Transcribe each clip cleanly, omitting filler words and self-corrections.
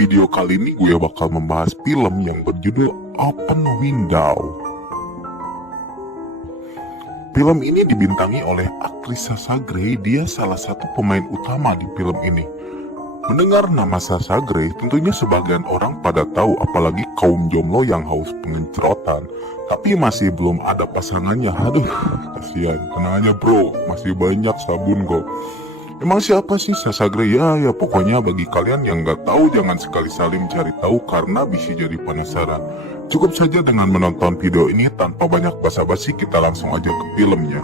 video kali ini gue bakal membahas film yang berjudul Open Window. Film ini dibintangi oleh aktris Sasha Grey, dia salah satu pemain utama di film ini. Mendengar nama Sasha Grey, tentunya sebagian orang pada tahu, apalagi kaum jomblo yang haus pengencerotan. Tapi masih belum ada pasangannya. Aduh, kasihan. Tenang aja bro, masih banyak sabun kok. Emang siapa sih Sasha Grey? Ya pokoknya bagi kalian yang gak tahu, jangan sekali-sekali mencari tahu karena bisa jadi penasaran. Cukup saja dengan menonton video ini tanpa banyak basa-basi, kita langsung aja ke filmnya.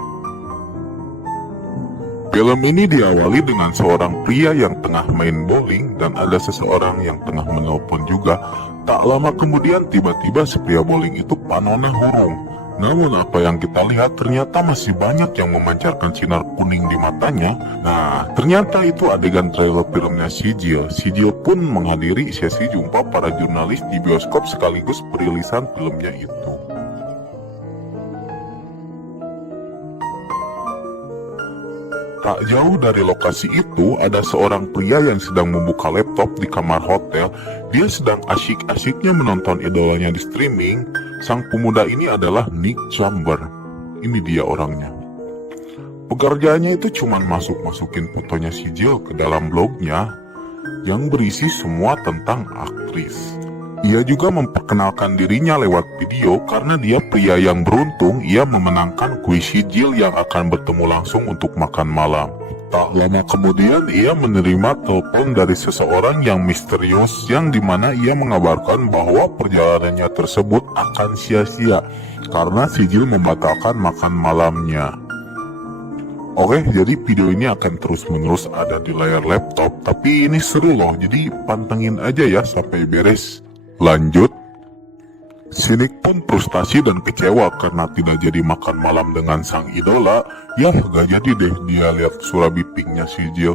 Film ini diawali dengan seorang pria yang tengah main bowling dan ada seseorang yang tengah menelpon juga. Tak lama kemudian tiba-tiba si pria bowling itu panona hurung. Namun apa yang kita lihat ternyata masih banyak yang memancarkan sinar kuning di matanya. Nah, ternyata itu adegan trailer filmnya Sijil. Sijil pun menghadiri sesi jumpa para jurnalis di bioskop sekaligus perilisan filmnya itu. Tak jauh dari lokasi itu, ada seorang pria yang sedang membuka laptop di kamar hotel. Dia sedang asyik-asyiknya menonton idolanya di streaming. Sang pemuda ini adalah Nick Chambers. Ini dia orangnya. Pekerjaannya itu cuma masukin fotonya si Jill ke dalam blognya yang berisi semua tentang aktris. Ia juga memperkenalkan dirinya lewat video karena dia pria yang beruntung. Ia memenangkan kuis si Jill yang akan bertemu langsung untuk makan malam. Tak lama kemudian ia menerima telepon dari seseorang yang misterius, yang dimana ia mengabarkan bahwa perjalanannya tersebut akan sia-sia karena si Jill membatalkan makan malamnya. Oke, jadi video ini akan terus-menerus ada di layar laptop, tapi ini seru loh, jadi pantengin aja ya sampai beres. Lanjut. Sinik pun frustasi dan kecewa karena tidak jadi makan malam dengan sang idola. Ya gak jadi deh dia lihat surabi pinknya si Jill.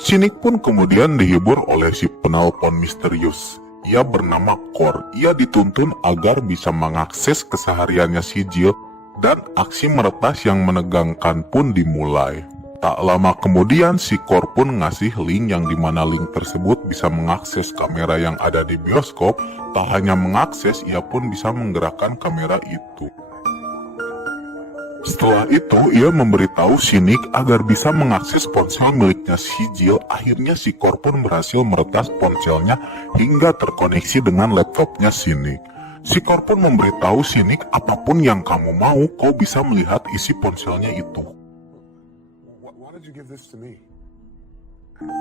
Sinik pun kemudian dihibur oleh si penelpon misterius. Ia bernama Kor. Ia dituntun agar bisa mengakses kesehariannya si Jill, dan aksi meretas yang menegangkan pun dimulai. Tak lama kemudian si Kor pun ngasih link yang dimana link tersebut bisa mengakses kamera yang ada di bioskop. Tak hanya mengakses, ia pun bisa menggerakkan kamera itu. Setelah itu ia memberitahu si Nick agar bisa mengakses ponsel miliknya si Jill. Akhirnya si Kor pun berhasil meretas ponselnya hingga terkoneksi dengan laptopnya si Nick. Si Kor pun memberitahu si Nick, apapun yang kamu mau, kau bisa melihat isi ponselnya itu.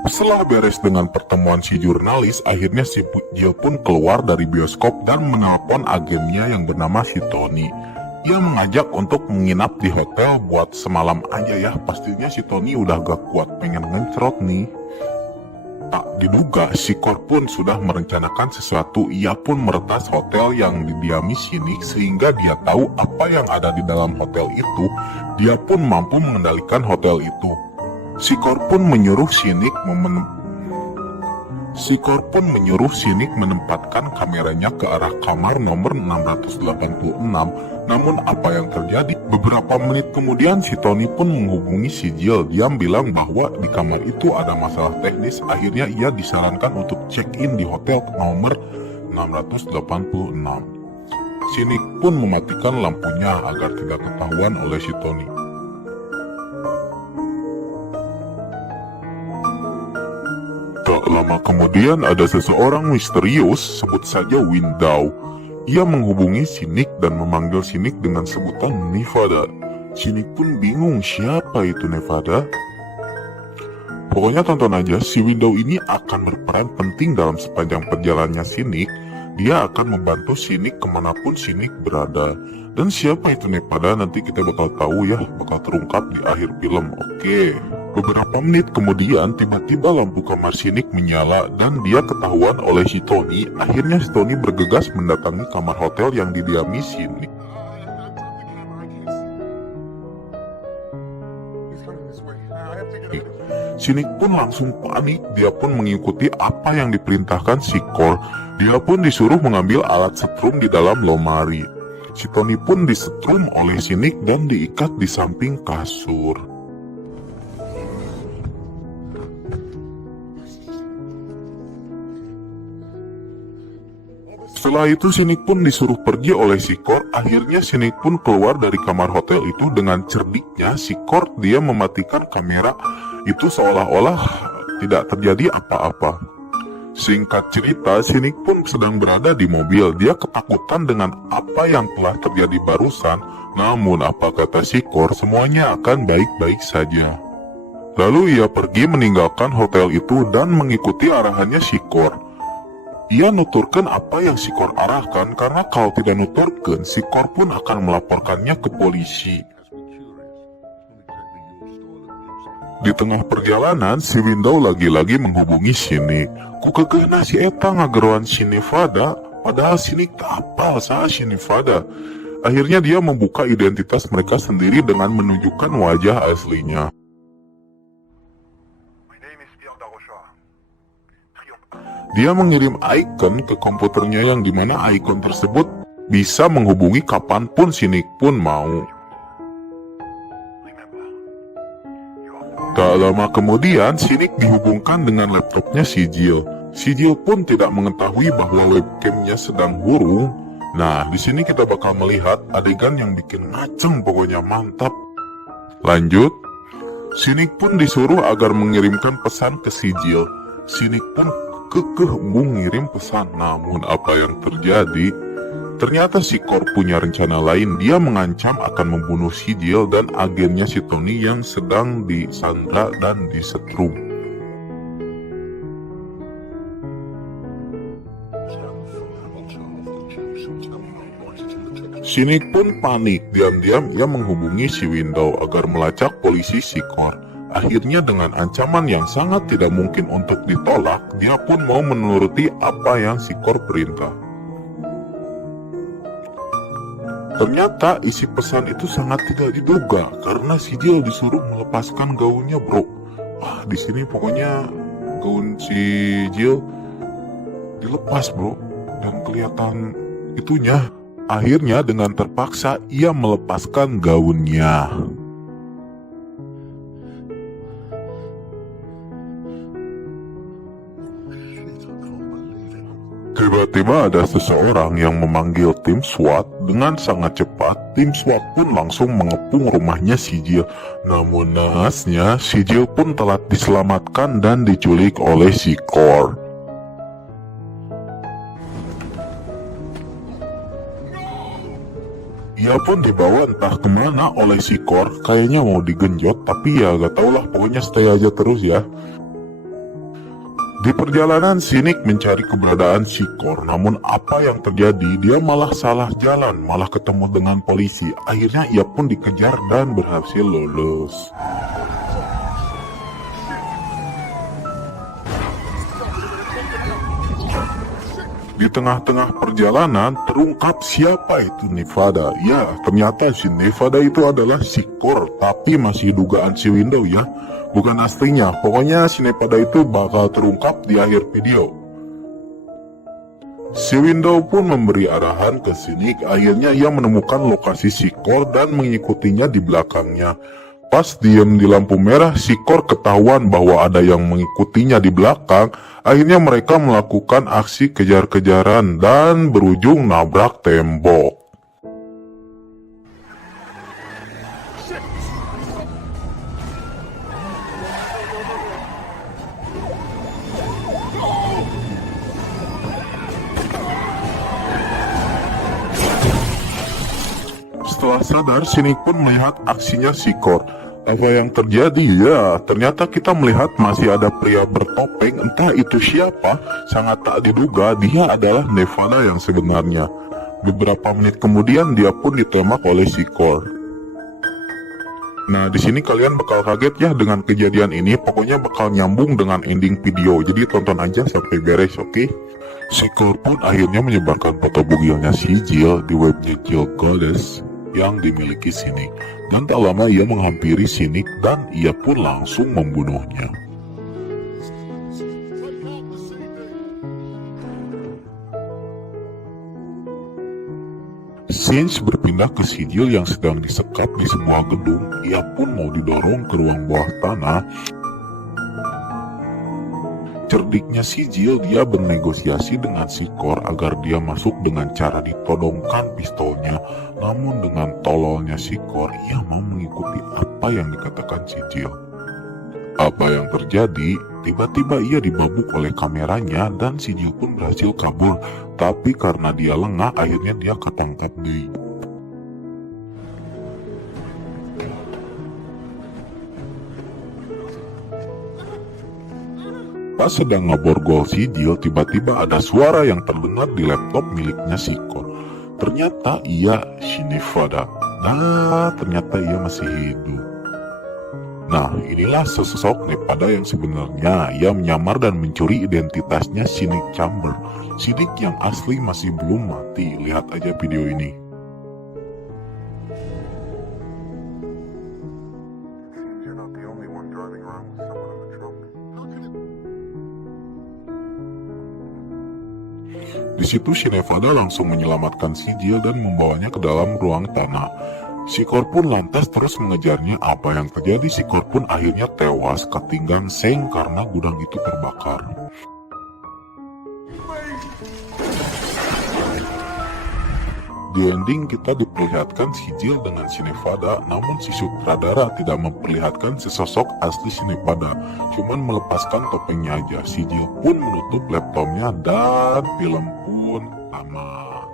Setelah beres dengan pertemuan si jurnalis, akhirnya si Jill pun keluar dari bioskop dan menelpon agennya yang bernama si Tony. Ia mengajak untuk menginap di hotel buat semalam aja ya. Pastinya si Tony udah gak kuat pengen ngencrot nih. Tak diduga si Kor pun sudah merencanakan sesuatu. Ia pun meretas hotel yang didiami si Nick sehingga dia tahu apa yang ada di dalam hotel itu. Dia pun mampu mengendalikan hotel itu. Si Kor pun menyuruh si Nick menempatkan kameranya ke arah kamar nomor 686. Namun apa yang terjadi? Beberapa menit kemudian si Tony pun menghubungi si Jill. Dia bilang bahwa di kamar itu ada masalah teknis. Akhirnya ia disarankan untuk check-in di hotel nomor 686. Si Nick pun mematikan lampunya agar tidak ketahuan oleh si Tony. Tak lama kemudian ada seseorang misterius, sebut saja Window. Ia menghubungi si Nick dan memanggil si Nick dengan sebutan Nevada. Si Nick pun bingung siapa itu Nevada. Pokoknya tonton aja, si Window ini akan berperan penting dalam sepanjang perjalanannya si Nick. Dia akan membantu si Nick kemanapun si Nick berada. Dan siapa itu Nevada nanti kita bakal tahu ya, bakal terungkap di akhir film. Oke. Beberapa menit kemudian tiba-tiba lampu kamar si Nick menyala dan dia ketahuan oleh si Tony. Akhirnya si Tony bergegas mendatangi kamar hotel yang didiami si Nick. Si Nick pun langsung panik. Dia pun mengikuti apa yang diperintahkan si Kor. Dia pun disuruh mengambil alat setrum di dalam lemari. Si Tony pun disetrum oleh si Nick dan diikat di samping kasur. Setelah itu Sinik pun disuruh pergi oleh Sikor. Akhirnya Sinik pun keluar dari kamar hotel itu. Dengan cerdiknya Sikor dia mematikan kamera itu seolah-olah tidak terjadi apa-apa. Singkat cerita, Sinik pun sedang berada di mobil. Dia ketakutan dengan apa yang telah terjadi barusan. Namun apa kata Sikor, semuanya akan baik-baik saja. Lalu ia pergi meninggalkan hotel itu dan mengikuti arahannya Sikor. Ia nuturkan apa yang Sikor arahkan, karena kalau tidak nuturkan, Sikor pun akan melaporkannya ke polisi. Di tengah perjalanan, si Window lagi-lagi menghubungi Sinik. Kukegehna si Eta ngageruan si Nevada, padahal Sinik tak apal sah si Nevada. Akhirnya dia membuka identitas mereka sendiri dengan menunjukkan wajah aslinya. Dia mengirim icon ke komputernya yang dimana icon tersebut bisa menghubungi kapanpun Sinik pun mau. Tak lama kemudian Sinik dihubungkan dengan laptopnya si Jill. Si Jill pun tidak mengetahui bahwa webcamnya sedang burung. Nah, di sini kita bakal melihat adegan yang bikin ngaceng, pokoknya mantap. Lanjut, Sinik pun disuruh agar mengirimkan pesan ke si Jill. Sinik pun kekeh mengirim pesan, namun apa yang terjadi? Ternyata Sikor punya rencana lain. Dia mengancam akan membunuh si Jill dan agennya si Tony yang sedang disandra dan disetrum. Sinik pun panik. Diam-diam ia menghubungi si Window agar melacak polisi Sikor. Akhirnya dengan ancaman yang sangat tidak mungkin untuk ditolak, dia pun mau menuruti apa yang Sikor perintah. Ternyata isi pesan itu sangat tidak diduga karena si Jill disuruh melepaskan gaunnya, bro. Wah, di sini pokoknya gaun si Jill dilepas, bro, dan kelihatan itunya. Akhirnya dengan terpaksa ia melepaskan gaunnya. Tiba-tiba ada seseorang yang memanggil tim SWAT. Dengan sangat cepat, tim SWAT pun langsung mengepung rumahnya si Jill. Namun naasnya, si Jill pun telah diselamatkan dan diculik oleh Sikor. Ia pun dibawa entah kemana oleh Sikor. Kayaknya mau digenjot, tapi ya gak tau lah, pokoknya stay aja terus ya. Di perjalanan Sinik mencari keberadaan Sikor, namun apa yang terjadi? Dia malah salah jalan, malah ketemu dengan polisi. Akhirnya ia pun dikejar dan berhasil lolos. Di tengah-tengah perjalanan terungkap siapa itu Nevada. Ya, ternyata si Nevada itu adalah Sikor, tapi masih dugaan si Window ya. Bukan aslinya. Pokoknya si Nevada itu bakal terungkap di akhir video. Si Window pun memberi arahan ke Sinik. Akhirnya ia menemukan lokasi Sikor dan mengikutinya di belakangnya. Pas diem di lampu merah, Sikor ketahuan bahwa ada yang mengikutinya di belakang. Akhirnya mereka melakukan aksi kejar-kejaran dan berujung nabrak tembok. Setelah sadar, Sinik pun melihat aksinya Sikor. Apa yang terjadi? Ya, ternyata kita melihat masih ada pria bertopeng. Entah itu siapa, sangat tak diduga dia adalah Nevada yang sebenarnya. Beberapa menit kemudian dia pun ditembak oleh Sikor. Nah, di sini kalian bakal kaget ya dengan kejadian ini. Pokoknya bakal nyambung dengan ending video. Jadi tonton aja sampai beres, oke? Sikor pun akhirnya menyebarkan foto bugilnya si Jill di webnya Jill Goddess yang dimiliki Sinik, dan tak lama ia menghampiri Sinik dan ia pun langsung membunuhnya. Sinch berpindah ke si Jill yang sedang disekap di sebuah gedung. Ia pun mau didorong ke ruang bawah tanah. Cerdiknya si Jill, dia bernegosiasi dengan si Kor agar dia masuk dengan cara ditodongkan pistolnya. Namun dengan tololnya si Kor, ia mau mengikuti apa yang dikatakan si Jill. Apa yang terjadi? Tiba-tiba ia dibabuk oleh kameranya dan si Jill pun berhasil kabur. Tapi karena dia lengah, akhirnya dia ketangkap deui. Pas sedang ngeborgol si Jill, tiba-tiba ada suara yang terdengar di laptop miliknya si Kor. Ternyata ia Shinefada. Nah, ternyata ia masih hidup. Nah, inilah sesosok Nevada yang sebenarnya. Ia menyamar dan mencuri identitasnya si Nick Chamber. Si Nick yang asli masih belum mati. Lihat aja video ini. Di situ si Nevada langsung menyelamatkan si Jill dan membawanya ke dalam ruang tanah. Si Kor pun lantas terus mengejarnya. Apa yang terjadi? Si Kor pun akhirnya tewas ketinggang seng karena gudang itu terbakar. Di ending kita diperlihatkan si Jill dengan si Nevada, namun si sutradara tidak memperlihatkan sesosok asli si Nevada, cuman melepaskan topengnya aja. Si Jill pun menutup laptopnya dan film pun tamat.